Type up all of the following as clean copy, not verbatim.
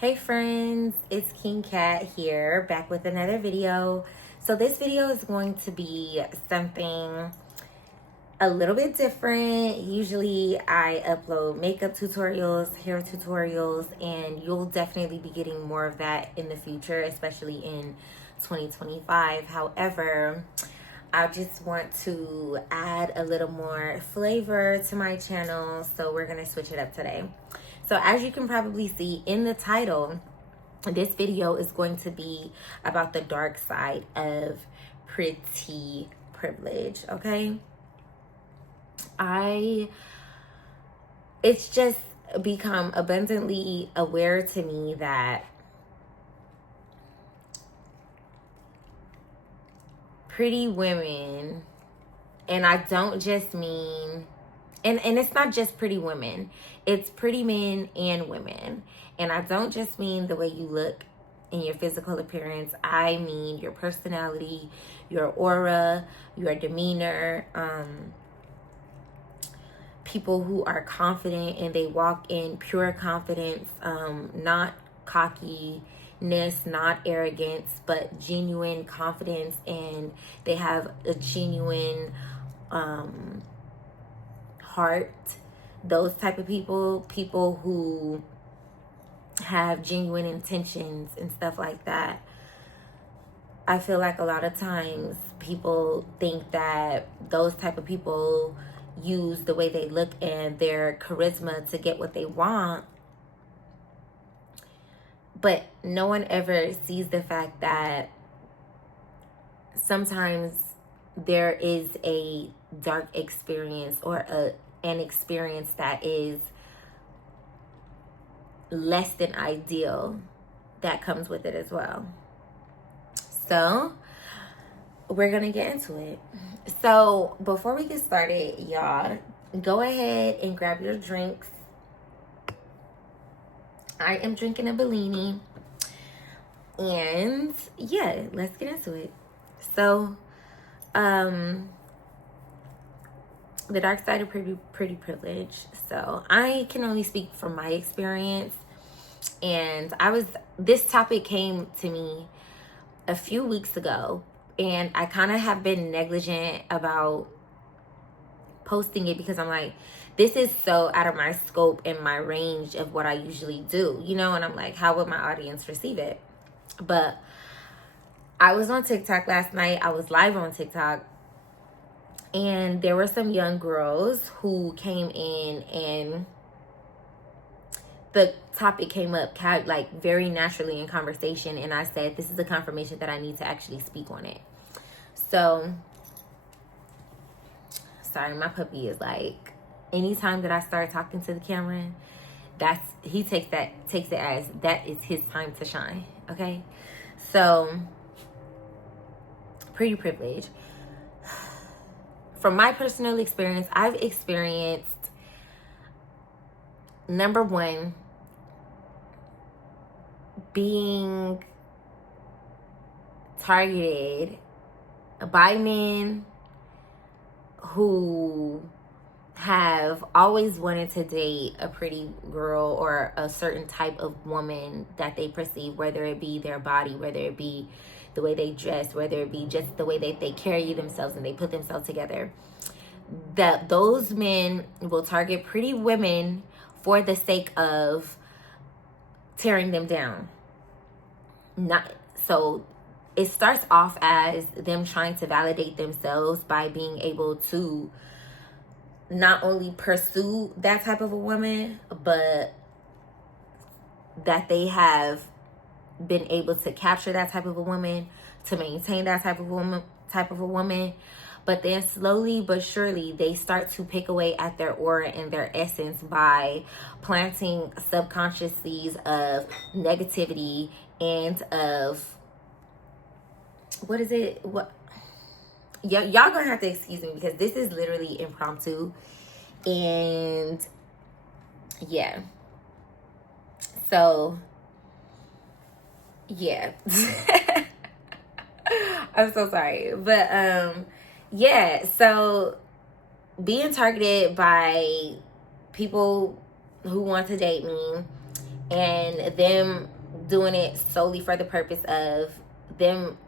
Hey friends, it's King Cat here, back with another video. So this video is going to be something a little bit different. Usually I upload makeup tutorials, hair tutorials, and you'll definitely be getting more of that in the future, especially in 2025. However, I just want to add a little more flavor to my channel, so we're gonna switch it up today. So as you can probably see in the title, this video is going to be about the dark side of pretty privilege, okay? It's just become abundantly aware to me that pretty women, and I don't just mean, and it's not just pretty women, it's pretty men and women. And I don't just mean the way you look in your physical appearance. I mean your personality, your aura, your demeanor. People who are confident and they walk in pure confidence, not cockiness, not arrogance, but genuine confidence, and they have a genuine heart. Those type of people who have genuine intentions and stuff like that. I feel like a lot of times people think that those type of people use the way they look and their charisma to get what they want, but no one ever sees the fact that sometimes there is a dark experience or an experience that is less than ideal that comes with it as well. So we're gonna get into it. So before we get started, y'all, go ahead and grab your drinks. I am drinking a Bellini, and yeah, let's get into it. So the dark side of pretty privilege. So I can only speak from my experience, and this topic came to me a few weeks ago, and I kind of have been negligent about posting it because I'm like, this is so out of my scope and my range of what I usually do, and I'm like, how would my audience receive it? But I was on TikTok last night. I was live on TikTok, and there were some young girls who came in, and the topic came up like very naturally in conversation, and I said, this is a confirmation that I need to actually speak on it. So, sorry, my puppy is like, anytime that I start talking to the camera, he takes it as that is his time to shine. Okay, so pretty privilege. From my personal experience, I've experienced, number one, being targeted by men who have always wanted to date a pretty girl or a certain type of woman that they perceive, whether it be their body, whether it be the way they dress, whether it be just the way that they carry themselves and they put themselves together. That those men will target pretty women for the sake of tearing them down. So it starts off as them trying to validate themselves by being able to not only pursue that type of a woman, but that they have been able to capture that type of a woman, to maintain that type of a woman. But then slowly but surely they start to pick away at their aura and their essence by planting subconscious seeds of negativity and of y'all gonna have to excuse me because this is literally impromptu. And yeah, so yeah. I'm so sorry, but yeah, so being targeted by people who want to date me and them doing it solely for the purpose of them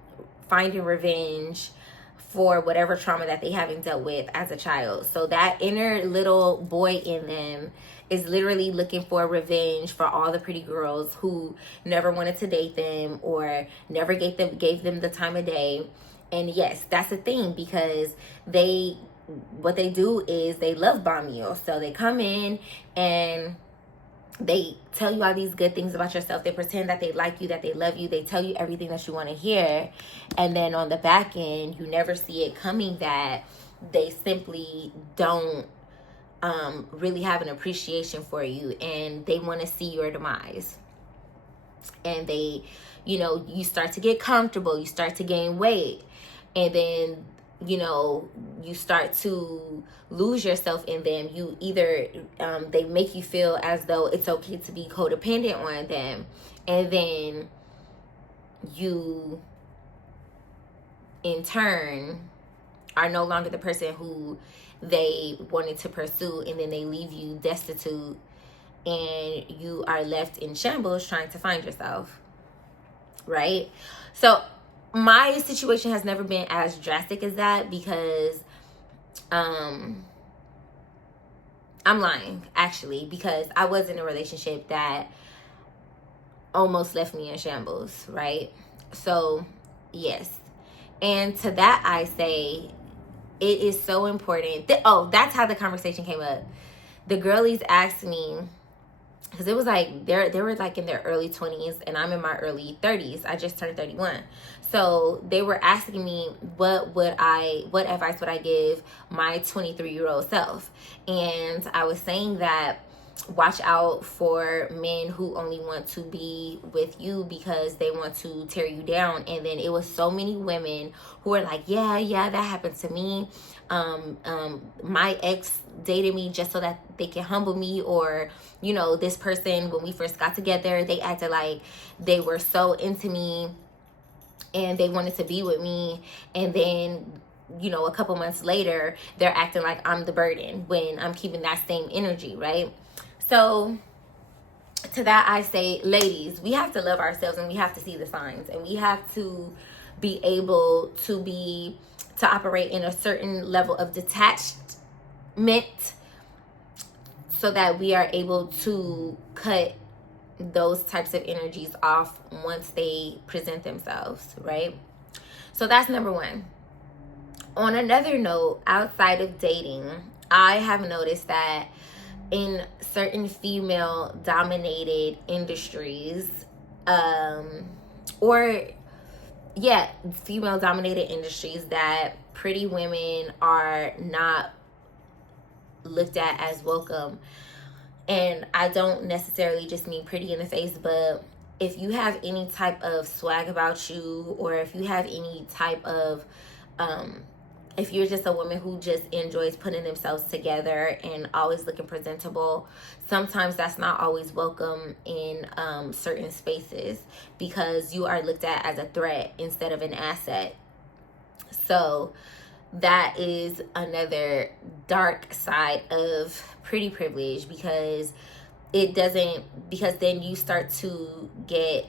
finding revenge for whatever trauma that they haven't dealt with as a child. So that inner little boy in them is literally looking for revenge for all the pretty girls who never wanted to date them or never gave them the time of day. And yes, that's the thing, because what they do is they love bomb you. So they come in and they tell you all these good things about yourself. They pretend that they like you, that they love you. They tell you everything that you want to hear. And then on the back end, you never see it coming that they simply don't really have an appreciation for you, and they want to see your demise. And they, you start to get comfortable, you start to gain weight, and then you start to lose yourself in them. You either they make you feel as though it's okay to be codependent on them, and then you in turn are no longer the person who they wanted to pursue, and then they leave you destitute, and you are left in shambles trying to find yourself, right? So my situation has never been as drastic as that, because I'm lying, actually, because I was in a relationship that almost left me in shambles, right? So yes, and to that I say, it is so important that's how the conversation came up. The girlies asked me, because it was like they were like in their early 20s and I'm in my early 30s. I just turned 31. So they were asking me what advice would I give my 23-year-old self. And I was saying that watch out for men who only want to be with you because they want to tear you down. And then it was so many women who were like, yeah, that happened to me. My ex dated me just so that they can humble me, or this person, when we first got together, they acted like they were so into me and they wanted to be with me, and then a couple months later they're acting like I'm the burden when I'm keeping that same energy, right? So to that I say, ladies, we have to love ourselves, and we have to see the signs, and we have to be able to operate in a certain level of detachment so that we are able to cut those types of energies off once they present themselves, right? So that's number one. On another note, outside of dating, I have noticed that in certain female dominated industries, female dominated industries, that pretty women are not looked at as welcome. And I don't necessarily just mean pretty in the face, but if you have any type of swag about you, or if you have any type of if you're just a woman who just enjoys putting themselves together and always looking presentable, sometimes that's not always welcome in certain spaces, because you are looked at as a threat instead of an asset. So that is another dark side of pretty privilege, because then you start to get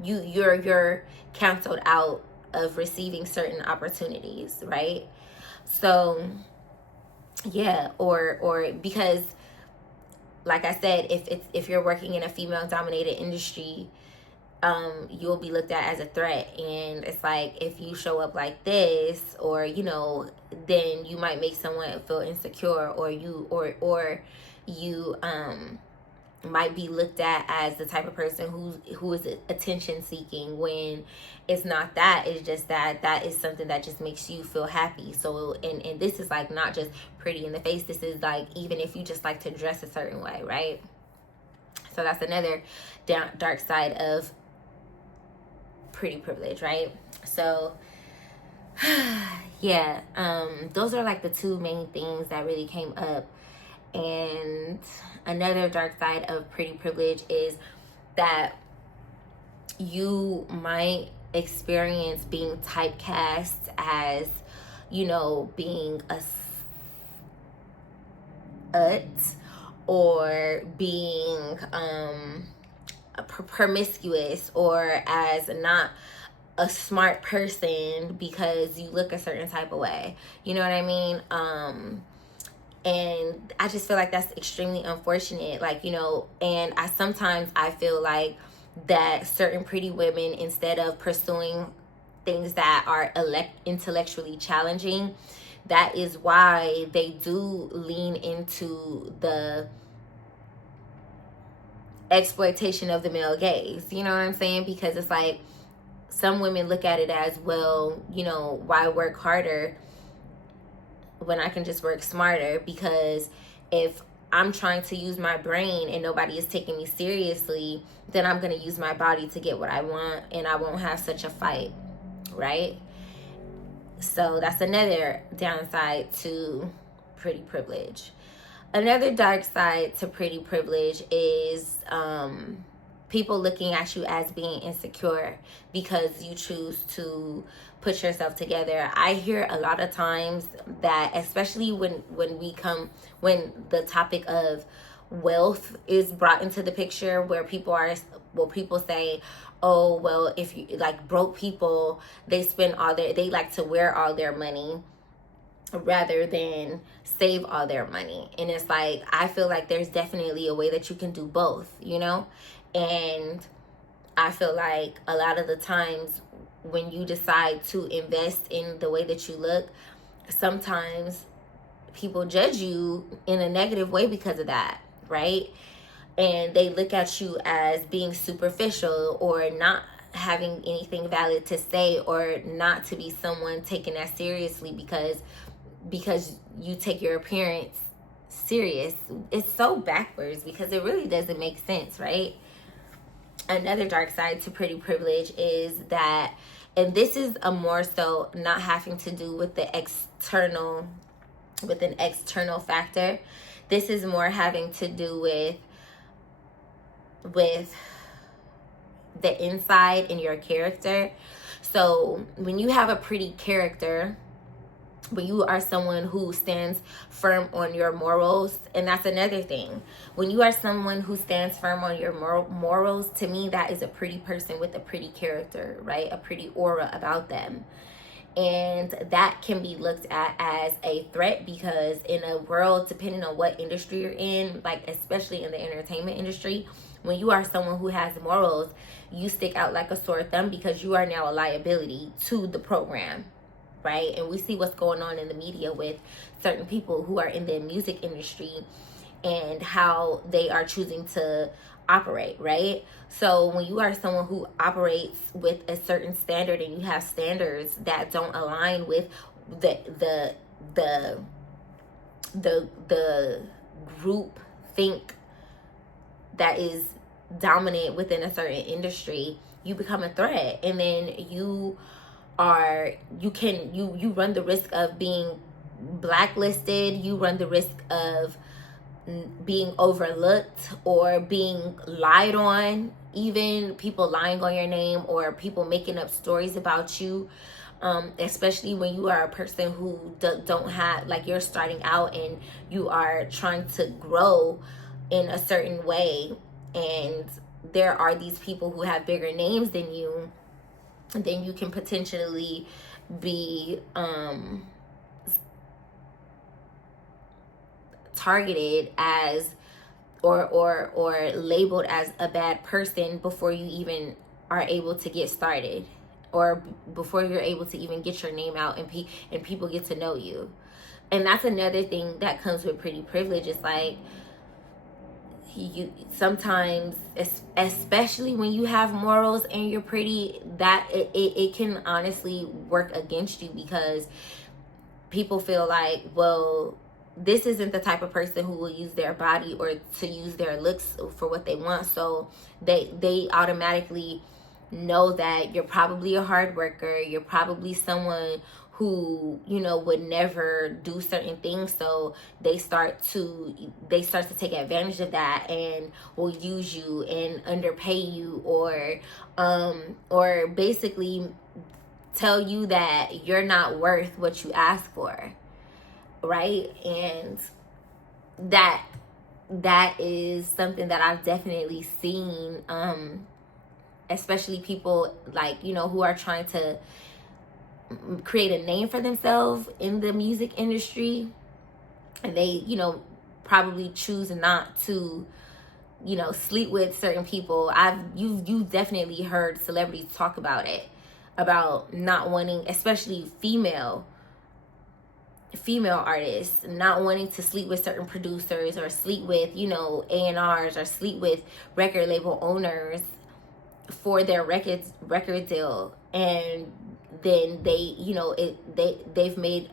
you're canceled out of receiving certain opportunities, right? So yeah, or because, like I said, if you're working in a female dominated industry, you'll be looked at as a threat. And it's like, if you show up like this, or then you might make someone feel insecure, or you might be looked at as the type of person who is attention seeking, when it's not that. It's just that is something that just makes you feel happy. So and this is like not just pretty in the face, this is like even if you just like to dress a certain way, right? So that's another dark side of pretty privilege, right? So yeah, those are like the two main things that really came up. And another dark side of pretty privilege is that you might experience being typecast as, being a slut, or being promiscuous, or as not a smart person because you look a certain type of way. You know what I mean? And I just feel like that's extremely unfortunate. Like, and I feel like that certain pretty women, instead of pursuing things that are intellectually challenging, that is why they do lean into the exploitation of the male gaze. You know what I'm saying? Because it's like, some women look at it as, well, why work harder when I can just work smarter? Because if I'm trying to use my brain and nobody is taking me seriously, then I'm going to use my body to get what I want, and I won't have such a fight, right? So that's another downside to pretty privilege. Another dark side to pretty privilege is people looking at you as being insecure because you choose to put yourself together. I hear a lot of times that, especially when the topic of wealth is brought into the picture, where people say, oh, well, if you like broke people, they like to wear all their money rather than save all their money. And it's like, I feel like there's definitely a way that you can do both, and I feel like a lot of the times when you decide to invest in the way that you look, sometimes people judge you in a negative way because of that, right? And they look at you as being superficial, or not having anything valid to say, or not to be someone taken as seriously because you take your appearance serious. It's so backwards because it really doesn't make sense, right? Another dark side to pretty privilege is that, and this is a more so not having to do with an external factor. This is more having to do with the inside in your character. So when you have a pretty character, when you are someone who stands firm on your morals, and that's another thing. When you are someone who stands firm on your morals, to me, that is a pretty person with a pretty character, right? A pretty aura about them. And that can be looked at as a threat, because in a world, depending on what industry you're in, like especially in the entertainment industry, when you are someone who has morals, you stick out like a sore thumb because you are now a liability to the program, right? And we see what's going on in the media with certain people who are in the music industry and how they are choosing to operate, right? So when you are someone who operates with a certain standard, and you have standards that don't align with the group think that is dominant within a certain industry, you become a threat. And then you run the risk of being blacklisted. You run the risk of being overlooked or being lied on, even people lying on your name or people making up stories about you, especially when you are a person who don't have, like, you're starting out and you are trying to grow in a certain way, and there are these people who have bigger names than you, then you can potentially be targeted as or labeled as a bad person before you even are able to get started, or before you're able to even get your name out and people get to know you. And that's another thing that comes with pretty privilege. It's like, you sometimes, especially when you have morals and you're pretty, that it can honestly work against you, because people feel like, well, this isn't the type of person who will use their body or to use their looks for what they want. So they automatically know that you're probably a hard worker. You're probably someone who, would never do certain things. So they start to take advantage of that and will use you and underpay you, or basically tell you that you're not worth what you ask for, right? And that that is something that I've definitely seen, especially people like, who are trying to create a name for themselves in the music industry, and they, probably choose not to, sleep with certain people. You've definitely heard celebrities talk about it, about not wanting, especially female artists, not wanting to sleep with certain producers, or sleep with, A&Rs, or sleep with record label owners for their record deal. And then they, they've made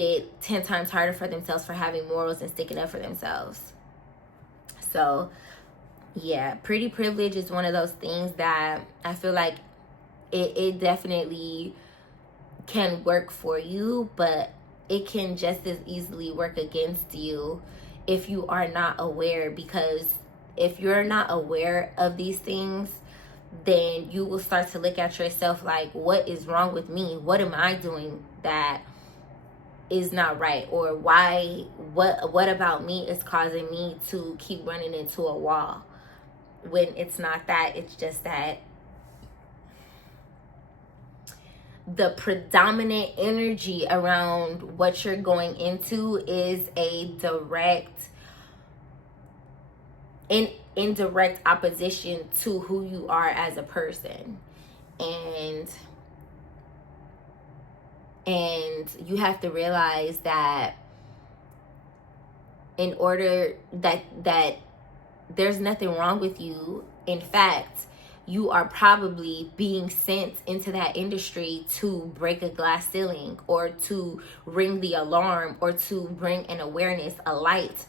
it 10 times harder for themselves for having morals and sticking up for themselves. So yeah, pretty privilege is one of those things that I feel like it definitely can work for you, but it can just as easily work against you if you are not aware. Because if you're not aware of these things, then you will start to look at yourself like, what is wrong with me? What am I doing that is not right? Or what about me is causing me to keep running into a wall? When it's not that, it's just that the predominant energy around what you're going into is a indirect opposition to who you are as a person. And you have to realize that in order that there's nothing wrong with you. In fact, you are probably being sent into that industry to break a glass ceiling, or to ring the alarm, or to bring an awareness, a light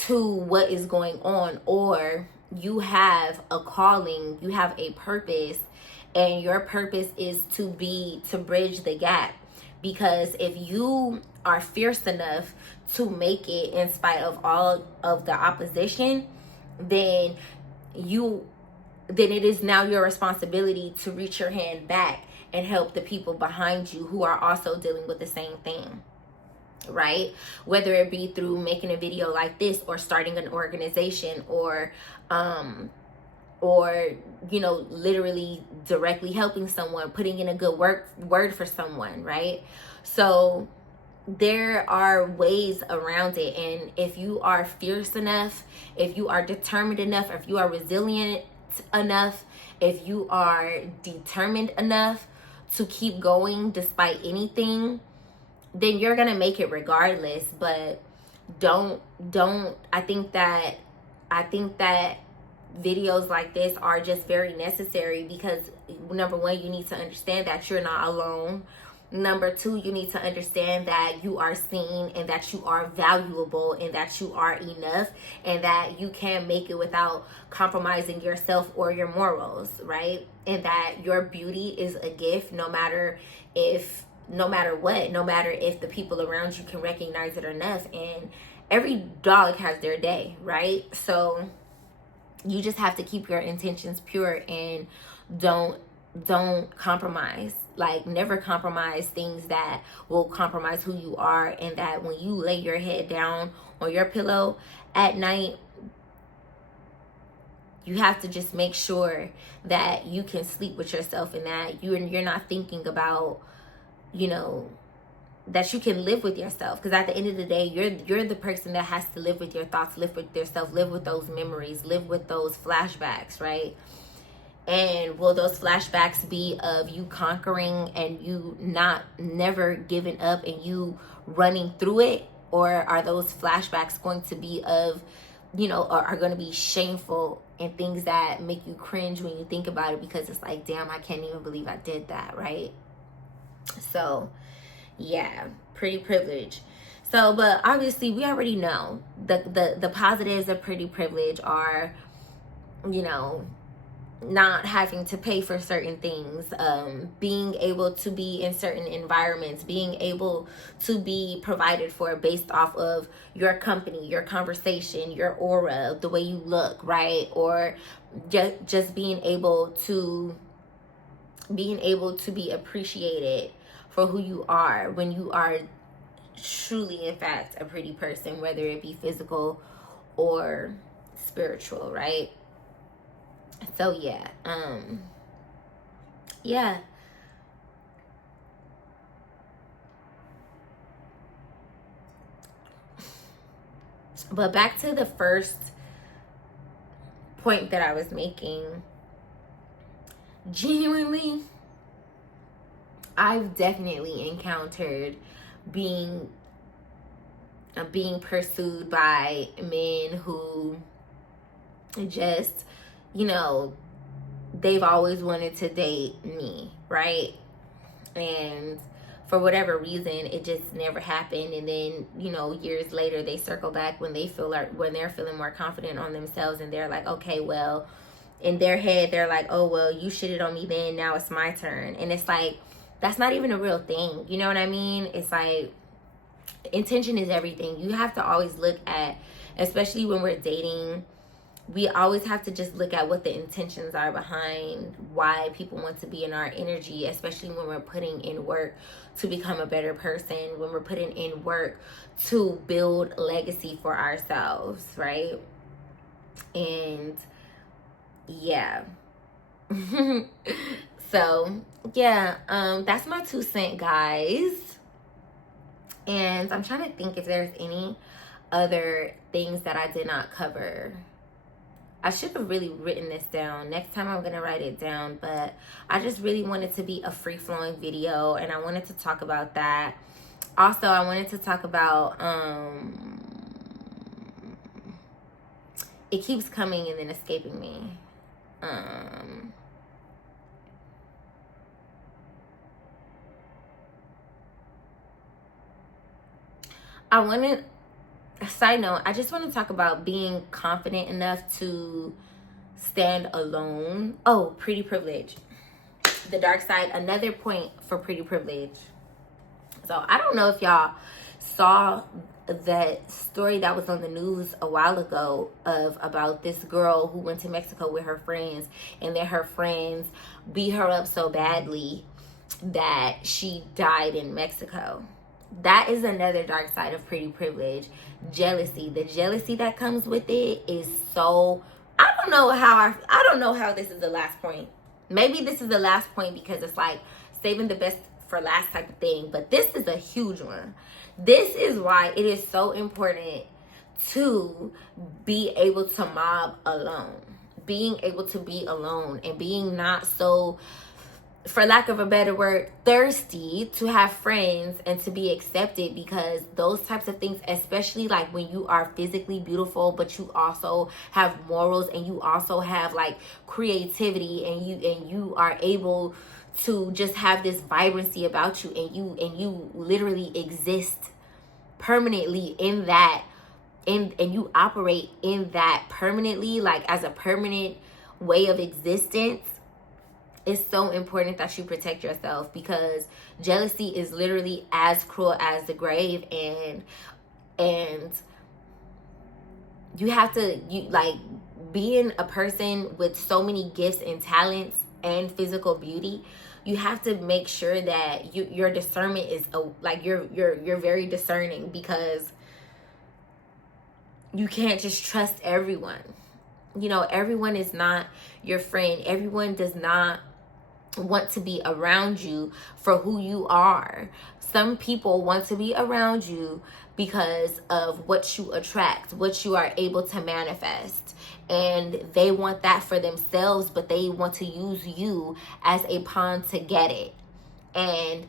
to what is going on. Or you have a calling, you have a purpose, and your purpose is to bridge the gap. Because if you are fierce enough to make it in spite of all of the opposition, then it is now your responsibility to reach your hand back and help the people behind you who are also dealing with the same thing, right? Whether it be through making a video like this, or starting an organization, or literally directly helping someone, putting in a good word for someone, right? So there are ways around it. And if you are fierce enough, if you are determined enough, if you are resilient enough, if you are determined enough to keep going despite anything, then you're gonna make it regardless. But I think that videos like this are just very necessary, because number one, you need to understand that you're not alone. Number two, you need to understand that you are seen, and that you are valuable, and that you are enough, and that you can make it without compromising yourself or your morals, right? And that your beauty is a gift, no matter if the people around you can recognize it or not. And every dog has their day, right? So you just have to keep your intentions pure, and don't compromise. Like, never compromise things that will compromise who you are. And that when you lay your head down on your pillow at night, you have to just make sure that you can sleep with yourself, and that you're not thinking about, that you can live with yourself. Because at the end of the day, you're the person that has to live with your thoughts, live with yourself, live with those memories, live with those flashbacks, right? And will those flashbacks be of you conquering, and you never giving up, and you running through it? Or are those flashbacks going to be of, are going to be shameful, and things that make you cringe when you think about it, because it's like, damn, I can't even believe I did that, right? So yeah, pretty privilege. So, but obviously we already know the positives of pretty privilege are, not having to pay for certain things, being able to be in certain environments, being able to be provided for based off of your company, your conversation, your aura, the way you look, right? Or just being able to be appreciated for who you are, when you are truly, in fact, a pretty person, whether it be physical or spiritual, right? So yeah, yeah. But back to the first point that I was making. Genuinely, I've definitely encountered being pursued by men who just, you know, they've always wanted to date me, right? And for whatever reason, it just never happened. And then, you know, years later, they circle back when they feel like, when they're feeling more confident on themselves, and they're like, okay, well, in their head, they're like, oh, well, you shitted on me then, now it's my turn. And it's like, that's not even a real thing. You know what I mean? It's like, intention is everything. You have to always look at, especially when we're dating, we always have to just look at what the intentions are behind why people want to be in our energy, especially when we're putting in work to become a better person, when we're putting in work to build legacy for ourselves, right? And yeah. So yeah, that's my 2 cents, guys. And I'm trying to think if there's any other things that I did not cover. I should have really written this down. Next time I'm going to write it down. But I just really wanted to be a free-flowing video, and I wanted to talk about that. Also, I wanted to talk about, it keeps coming and then escaping me. Side note, I just want to talk about being confident enough to stand alone. Oh, pretty privilege. The dark side, another point for pretty privilege. So I don't know if y'all saw that story that was on the news a while ago about this girl who went to Mexico with her friends, and then her friends beat her up so badly that she died in Mexico. That is another dark side of pretty privilege. Jealousy. The jealousy that comes with it is so, I don't know how this is the last point. Maybe this is the last point because it's like saving the best for last type of thing, but this is a huge one. This is why it is so important to be able to mob alone. Being able to be alone and being not so, for lack of a better word, thirsty to have friends and to be accepted, because those types of things, especially like when you are physically beautiful but you also have morals and you also have like creativity, and you are able to just have this vibrancy about you, and you literally exist permanently in that, and you operate in that permanently, like as a permanent way of existence. It's so important that you protect yourself, because jealousy is literally as cruel as the grave, and you have to, being a person with so many gifts and talents and physical beauty, you have to make sure that your discernment is you're very discerning, because you can't just trust everyone. You know, everyone is not your friend. Everyone does not want to be around you for who you are. Some people want to be around you because of what you attract, what you are able to manifest, and they want that for themselves, but they want to use you as a pawn to get it. And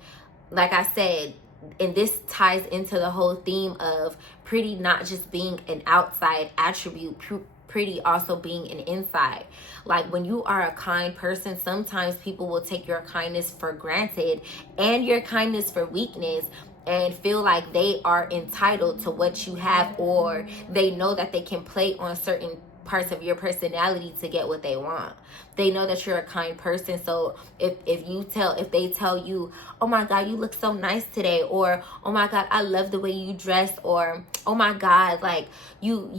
like I said, and this ties into the whole theme of pretty not just being an outside attribute, pretty also being an inside. Like when you are a kind person, sometimes people will take your kindness for granted and your kindness for weakness, and feel like they are entitled to what you have, or they know that they can play on certain parts of your personality to get what they want. They know that you're a kind person, so if they tell you, oh my God, you look so nice today, or oh my God, I love the way you dress, or oh my God, like you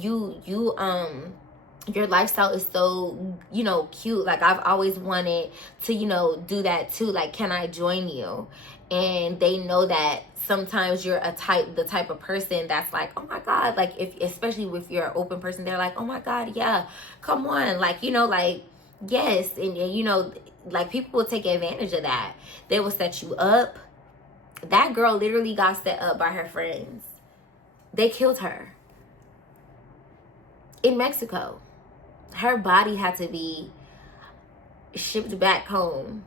your lifestyle is so, you know, cute. Like, I've always wanted to, you know, do that too. Like, can I join you? And they know that sometimes you're the type of person that's like, oh my God, like, if, especially if you're an open person, they're like, oh my God, yeah, come on. Like, you know, like, yes. And you know, like, people will take advantage of that. They will set you up. That girl literally got set up by her friends. They killed her in Mexico. Her body had to be shipped back home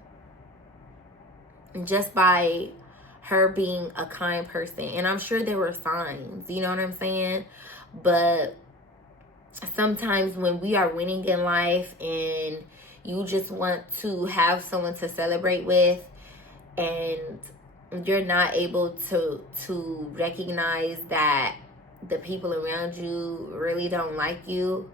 just by her being a kind person. And I'm sure there were signs, you know what I'm saying? But sometimes when we are winning in life and you just want to have someone to celebrate with, and you're not able to recognize that the people around you really don't like you,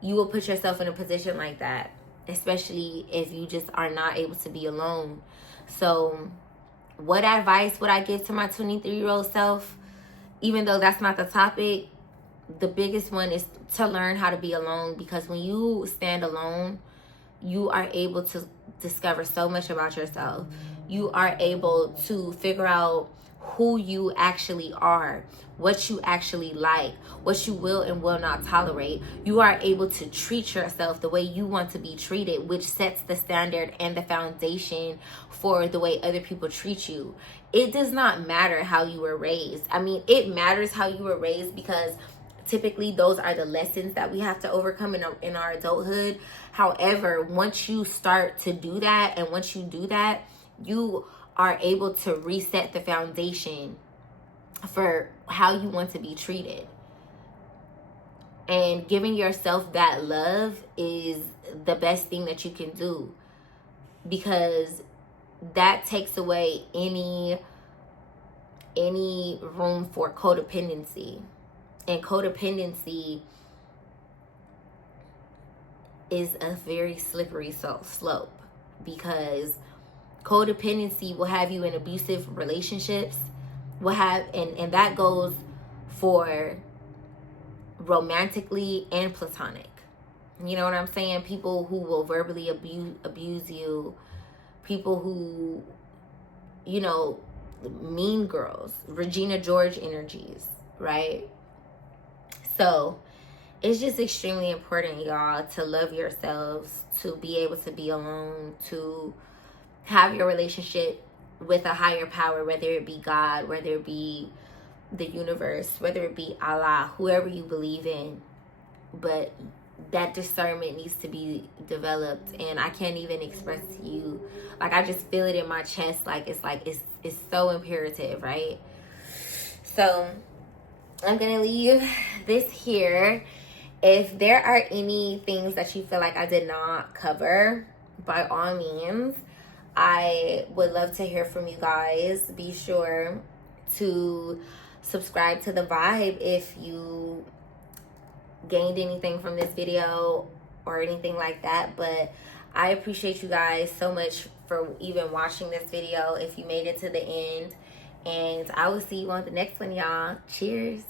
you will put yourself in a position like that, especially if you just are not able to be alone. So what advice would I give to my 23-year-old self? Even though that's not the topic, the biggest one is to learn how to be alone, because when you stand alone, you are able to discover so much about yourself. You are able to figure out who you actually are, what you actually like, what you will and will not tolerate. You are able to treat yourself the way you want to be treated, which sets the standard and the foundation for the way other people treat you. It does not matter how you were raised. I mean, it matters how you were raised, because typically those are the lessons that we have to overcome in our adulthood. However, once you start to do that, and once you do that, you are able to reset the foundation for how you want to be treated. And giving yourself that love is the best thing that you can do, because that takes away any room for codependency. And codependency is a very slippery slope, because codependency will have you in abusive relationships, and that goes for romantically and platonic. You know what I'm saying? People who will verbally abuse you, people who, you know, mean girls, Regina George energies, right? So it's just extremely important, y'all, to love yourselves, to be able to be alone, to have your relationship with a higher power, whether it be God, whether it be the universe, whether it be Allah, whoever you believe in. But that discernment needs to be developed, and I can't even express to you, like, I just feel it in my chest, it's so imperative, right? So I'm gonna leave this here. If there are any things that you feel like I did not cover, by all means, I would love to hear from you guys. Be sure to subscribe to The Vibe if you gained anything from this video or anything like that. But I appreciate you guys so much for even watching this video, if you made it to the end. And I will see you on the next one, y'all. Cheers.